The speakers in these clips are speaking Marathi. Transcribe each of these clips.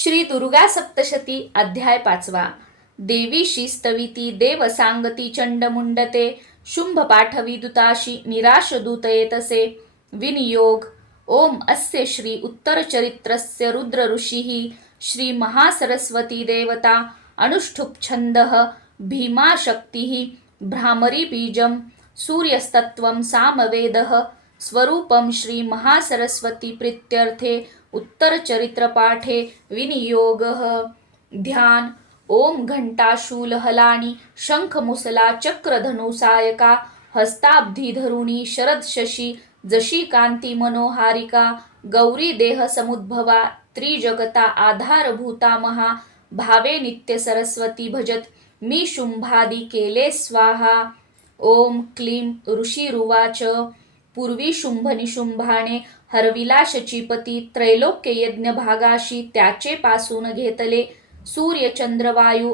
श्री दुर्गा सप्तशती अध्याय पाचवा. देवी शिस्तविती देव सांगती चंड मुंडते शुंभ पाठवी दुताशी निराश दूतये विनियोग ओम अस्य श्री उत्तर चरित्रस्य रुद्र ऋषिः श्री महासरस्वती देवता अनुष्ठुप छन्दः भीमा भ्रामरी बीजं सूर्यस्तत्त्वं सामवेदः स्वरूपं श्री महासरस्वती प्रीत्यर्थे उत्तरचरित्रपाठे विनियोगः। ध्यान ओम घंटाशूलहलानी शंखमुसला चक्रधनुसायका हस्ताब्धी धरुणी शरद शशी जशी कांती मनोहारिका गौरी देह समुद्भवा त्रिजगता आधारभूता महा भावे नित्य सरस्वती भजत मी शुंभादी केले स्वाहा। ओम क्लीं ऋषिरुवाच। पूर्वी शुंभ निशुंभाने हरविला शचीपती त्रैलोक्ययज्ञ भागाशी त्याचे पासून घेतले. सूर्य चंद्रवायू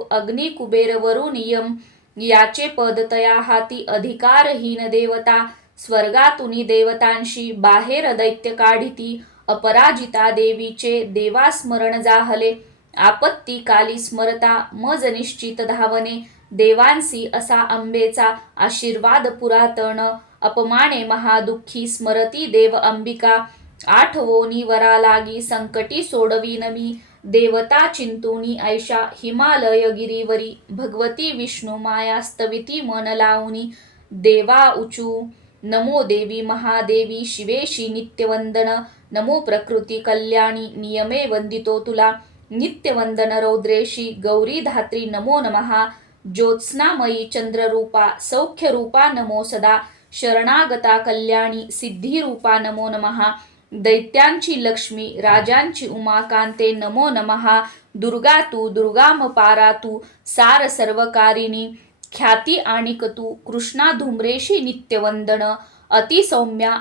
कुबेर वरुणियम याचे पद तया हाती अधिकारहीन देवता. स्वर्गातुनी देवतांशी बाहेर दैत्य काढिती. अपराजिता देवीचे देवास्मरण जाहले. आपत्ती काली स्मरता मज निश्चित धावने देवांसी असा अंबेचा आशीर्वाद पुरातन. अपमाने महादुःखी स्मरती देव अंबिका. आठवोनी वरा लागी संकटी सोडवीन मी देवता चिंतुनी ऐशा हिमालय गिरीवरी भगवती विष्णू माया स्तविती मन लावणी देवा उचू. नमो देवी महादेवी शिवेशी नित्यवंदन. नमो प्रकृती कल्याणी नियमे वंदितो तुला. नित्यवंदन रौद्रेशी गौरी धात्री नमो नमहा ज्योत्स्नामयी चंद्ररूपा सौख्यरूपा नमो सदा शरणागता कल्याणी सिद्धिरूपा नमो नमहा दैत्यांची लक्ष्मी राजांची उमाकांते नमो नमहा दुर्गा तू दुर्गाम पारा तू सार सर्वकारिणी ख्याती आणिक तू कृष्णा धुम्रेशी नित्यवंदन अति सौम्या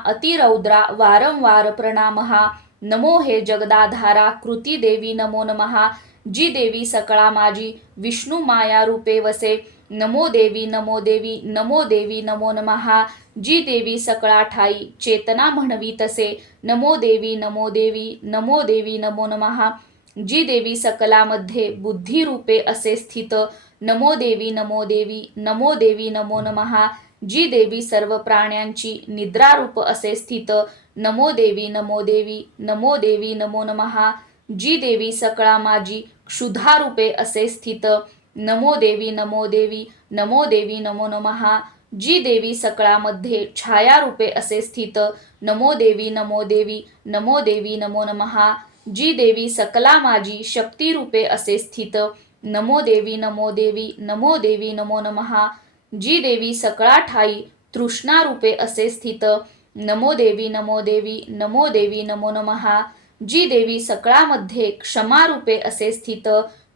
वारंवार प्रणामहा नमो हे जगदाधारा कृती देवी नमो नमहा जी देवी सकळा माझी विष्णू माया रूपे वसे नमो देवी नमो देवी नमो देवी नमो नमहा जी देवी सकळा ठाई चेतना म्हणवी तसे नमो देवी नमो देवी नमो देवी नमो नमहा जी देवी सकलामध्ये बुद्धी रूपे असे स्थित नमो देवी नमो देवी नमो देवी नमो नमहा जी देवी सर्व प्राण्यांची निद्रारूप असे स्थित नमो देवी नमो देवी नमो देवी नमो नमहा जी देवी सकळा माझी क्षुधारूपे असे स्थित नमो देवी नमो देवी नमो देवी नमो नमहा जी देवी सकळामध्ये छायारूपे असे स्थित नमो देवी नमो देवी नमो देवी नमो नमहा जी देवी सकला माझी शक्तिरूपे असे स्थित नमो देवी नमो देवी नमो देवी नमो नमहा जी देवी सकळा ठाई तृष्णारूपे असे स्थित नमो देवी नमो देवी नमो देवी नमो नमहा जी देवी सकळामध्ये क्षमारूपे असे स्थित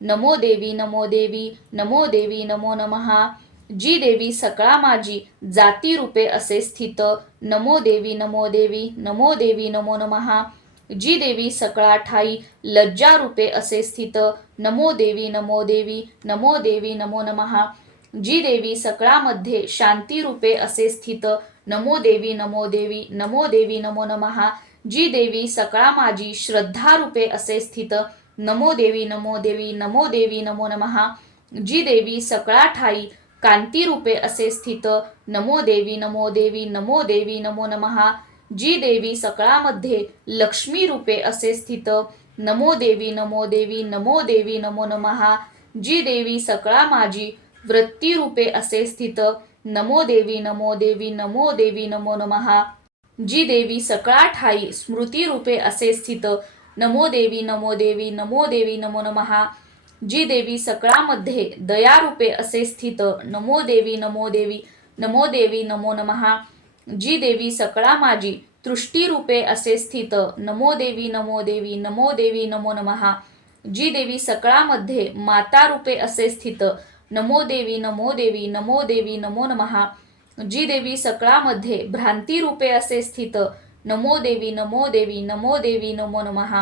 नमो देवी नमो देवी नमो देवी नमो नमः जी देवी सकळा माझी जाती रूपे असे स्थित नमो देवी नमो देवी नमो देवी नमो नमहा जी देवी सकळा ठाई लज्जा रूपे असे स्थित नमो देवी नमो देवी नमो देवी नमो नमहा जी देवी सकळामध्ये शांती रूपे असे स्थित नमो देवी नमो देवी नमो देवी नमो नमहा जी देवी सकळा माझी श्रद्धा रूपे असे स्थित नमो देवी नमो देवी नमो देवी नमो नमहा जी देवी सकळा ठाई कांतीरूपे असे स्थित नमो देवी नमो देवी नमो देवी नमो नमहा जी देवी सकळामध्ये लक्ष्मी रूपे असे स्थित नमो देवी नमो देवी नमो देवी नमो नमहा जी देवी सकळा माझी वृत्तीरूपे असे स्थित नमो देवी नमो देवी नमो देवी नमो नमहा जी देवी सकळा ठाई स्मृती रूपे असे स्थित नमो देवी नमो देवी नमो देवी नमो नमहा जी देवी सकळामध्ये दयारूपे असे स्थित नमो देवी नमो देवी नमो देवी नमो नमहा जी देवी सकळा माझी तृष्टीरूपे असे स्थित नमो देवी नमो देवी नमो देवी नमो नमहा जी देवी सकळामध्ये मातारूपे असे स्थित नमो देवी नमो देवी नमो देवी नमो नमः जी देवी सकळामध्ये भ्रांती रूपे असे स्थित नमो देवी नमो देवी नमो देवी नमो नमः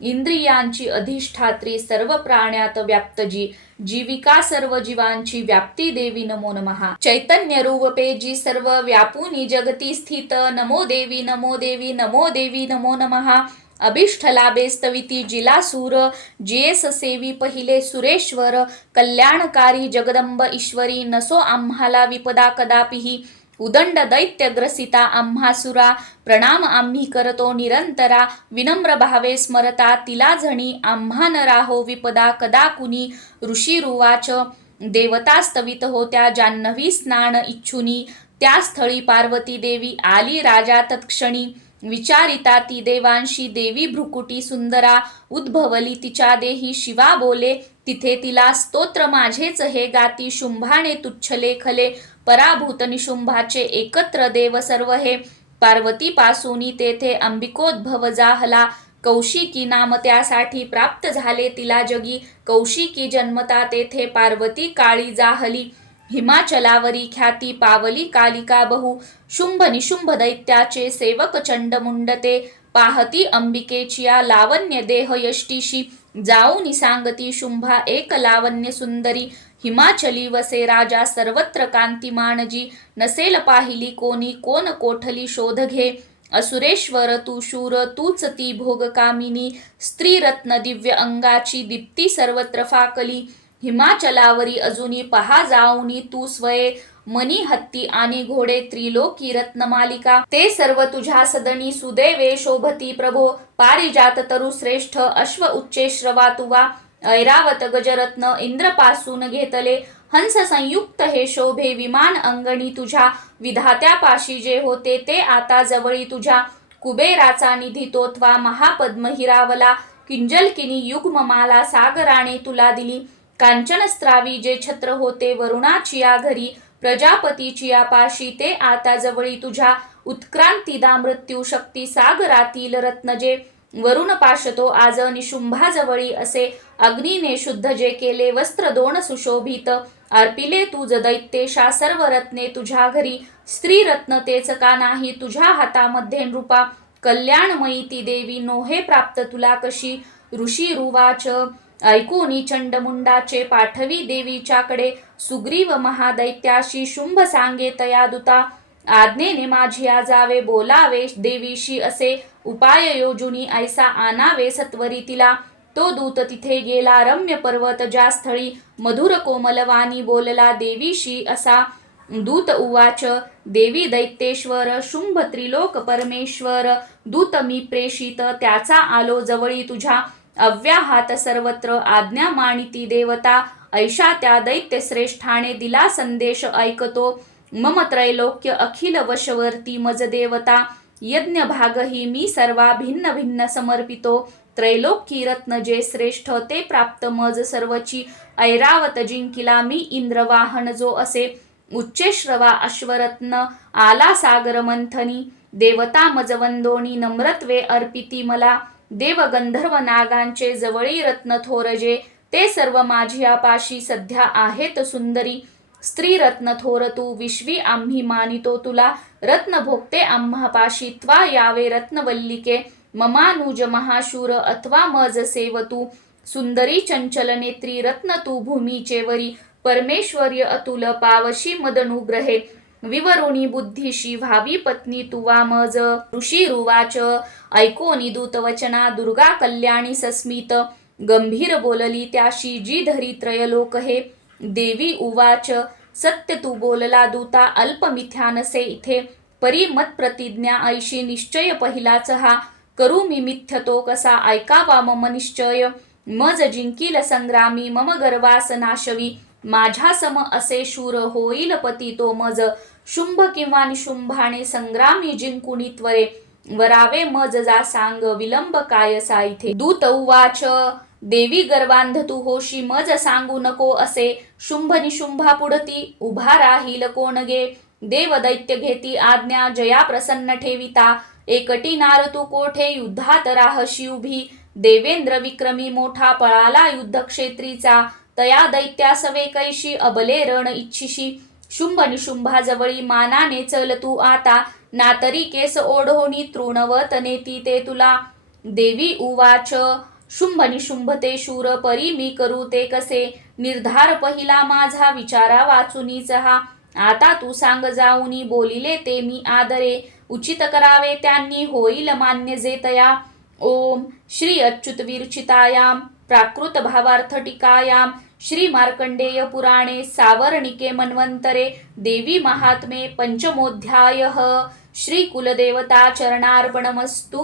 इंद्रियांची अधिष्ठात्री सर्व प्राण्यात व्याप्त जी जीविका सर्व जीवांची व्याप्ती देवी नमो नमहा चैतन्य रूपे जी सर्व व्यापुनी जगती स्थित नमो देवी नमो देवी नमो देवी नमो नमहा अभिष्ठ बेस्तविती स्तविती जिला सूर जियेस सेवी पहिले सुरेश्वर कल्याणकारी जगदंब ईश्वरी नसो आम्हाला विपदा कदापिही उदंड दैत्य ग्रसिता आम्हासुरा प्रणाम आम्ही करतो निरंतरा विनम्र भावे स्मरता तिला झणी आम्हा न राहो विपदा कदा कुणी ऋषी रुवाच देवता स्तवित होत्या जान्हवी स्नान इच्छुनी त्या स्थळी पार्वती देवी आली राजा तत्क्षणी विचारिता ती देवांशी देवी भ्रुकुटी सुंदरा उद्भवली तिच्या देही शिवा बोले. तिथे तिला स्तोत्र माझेच हे गाती शुंभाने तुच्छले खले. पराभूत निशुंभाचे एकत्र देव सर्व हे. पार्वती पासूनी तेथे अंबिकोद्भव जाहला. कौशिकी नाम त्यासाठी प्राप्त झाले तिला जगी. कौशिकी जन्मता तेथे पार्वती काळी जाहली. हिमाचलावरी ख्याती पावली कालिका बहु शुंभ निशुंभ दैत्याचे सेवक चंड मुंडते पाहती अंबिकेचिया लावण्य देह यष्टीशी जाऊनी सांगती शुंभा एक लावण्य सुंदरी हिमाचली वसे राजा सर्वत्र कांतिमानजी नसेल पाहिली कोणी कोण कोठली शोध घे असुरेश्वर तू शूर तूच ती भोग कामिनी स्त्री रत्न दिव्य अंगाची दीप्ती सर्वत्र फाकली हिमाचलावरी अजूनी पहा जाऊनी तू स्वये. मनी हत्ती आणि घोडे त्रिलोकी रत्नमालिका ते सर्व तुझ्या सदनी सुदैवे शोभती प्रभो. पारिजात तरु श्रेष्ठ अश्व उच्चे श्रवा तुवा. ऐरावत गजरत्न इंद्रपासून घेतले. हंस संयुक्त हे शोभे विमान अंगणी तुझ्या. विधात्यापाशी जे होते ते आता जवळी तुझ्या. कुबेराचा निधी तोत्वा महापद्म हिरावला. किंजलकिनी युग्ममाला सागराने तुला दिली. कांचन स्त्रावी जे छत्र होते वरुणाची या घरी प्रजापतीची या पाशी ते आता जवळी तुझ्या उत्क्रांतीदा मृत्यू शक्ती सागरातील रत्न जे वरुण पाशतो आज निशुंभाजवळी असे अग्नीने शुद्ध जे केले वस्त्र दोन सुशोभित अर्पिले तुझ दैत्येशा सर्व रत्ने तुझ्या घरी. स्त्री रत्न तेच का नाही तुझ्या हातामध्ये नृपा. कल्याणमयी ती देवी नोहे प्राप्त तुला कशी? ऋषी रुवाच ऐकूनी चंडमुंडाचे पाठवी देवीच्याकडे सुग्रीव महादैत्याशी शुंभ सांगे तया दुता. आज्ञेने माझी जावे बोलावे देवीशी असे उपाय योजुनी ऐसा आणावे सत्वरी तिला. तो दूत तिथे गेला रम्य पर्वत ज्या स्थळी मधुर कोमलवाणी बोलला देवीशी असा. दूत उवाच देवी दैत्येश्वर शुंभ त्रिलोक परमेश्वर दूत मी प्रेषित त्याचा आलो जवळी तुझ्या अव्याहात सर्वत्र आज्ञा मानिती देवता ऐशा त्या दैत्य श्रेष्ठाने दिला संदेश ऐकतो. मम त्रैलोक्य अखिल वशवर्ती मज देवता यज्ञ भागही मी सर्वा भिन्न भिन्न समर्पितो. त्रैलोक्य रत्न जे श्रेष्ठ ते प्राप्त मज सर्वची ऐरावत जिंकिला मी इंद्रवाहन जो असे. उच्चेश्रवा अश्वरत्न आला सागर मंथनी देवता मजवंदोनी नम्रत्वे अर्पिती मला. देव गंधर्व नागांचे जवळी रत्न थोरजे ते सर्व माझ्या पाशी सध्या आहेत सुंदरी. स्त्री रत्न थोर तू विश्वी आम्ही मानितो तुला. रत्न भोगते आम्हा पाशी त्वा यावे रत्नवल्लिके. ममानुज महाशूर अथवा मज सेव तू सुंदरी चंचल नेत्री रत्न तू भूमीचे वरी. परमेश्वर्य अतुल पावशी मदनुग्रहे. विवरुणी बुद्धिशी भावी पत्नी तुवा मज. ऋषी रुवाच. ऐकोनी दूतवचना दुर्गा कल्याणी सस्मित. गंभीर बोलली त्याशी जी धरी त्रयलोक हे. देवी उवाच. सत्य तू बोलला दूता अल्प मिथ्यानसे इथे. परी मत प्रतिज्ञा ऐशी निश्चय पहिलाच हा. करू मी मिथ्य तो कसा ऐकावा मम निश्चय. मज जिंकील संग्रामी मम गर्वास नाशवी. माझ्या सम असे शूर होईल पती तो मज. शुंभ किंवा निशुंभाने संग्रामी जिंकुणी त्वरे. वरावे मज जा सांग विलंब काय सा इथे. दूत उवाच देवी गर्वांध तू होशी मज सांगू नको असे. शुंभ निशुंभा पुढती उभा राहील कोण गे. देव दैत्य घेती आज्ञा जया प्रसन्न ठेविता. एकटी नार तू कोठे युद्धात राहशी उभी. देवेंद्र विक्रमी मोठा पळाला युद्ध तया तया दैत्यासवे कैशी अबले रण इच्छिशी शुंभ निशुंभाजवळी मानाने चल तू आता। नातरी केस ओढोनी तृणवत नेती ते तुला। देवी उवाच शुंभ निशुंभ ते शूर परी मी करू ते कसे। निर्धार पहिला माझा विचारा वाचुनीच हा आता तू सांग जाऊनी बोलिले ते मी आदरे। उचित करावे त्यांनी होईल मान्य जे तया। ओम श्री अच्युत विरचितायाम प्राकृत भावार्थ टीकायाम श्री मार्कंडेय पुराणे सावर्णिके मन्वन्तरे देवी महात्मे पंचमोध्याय। श्री कुलदेवता चरणार्पणमस्तु।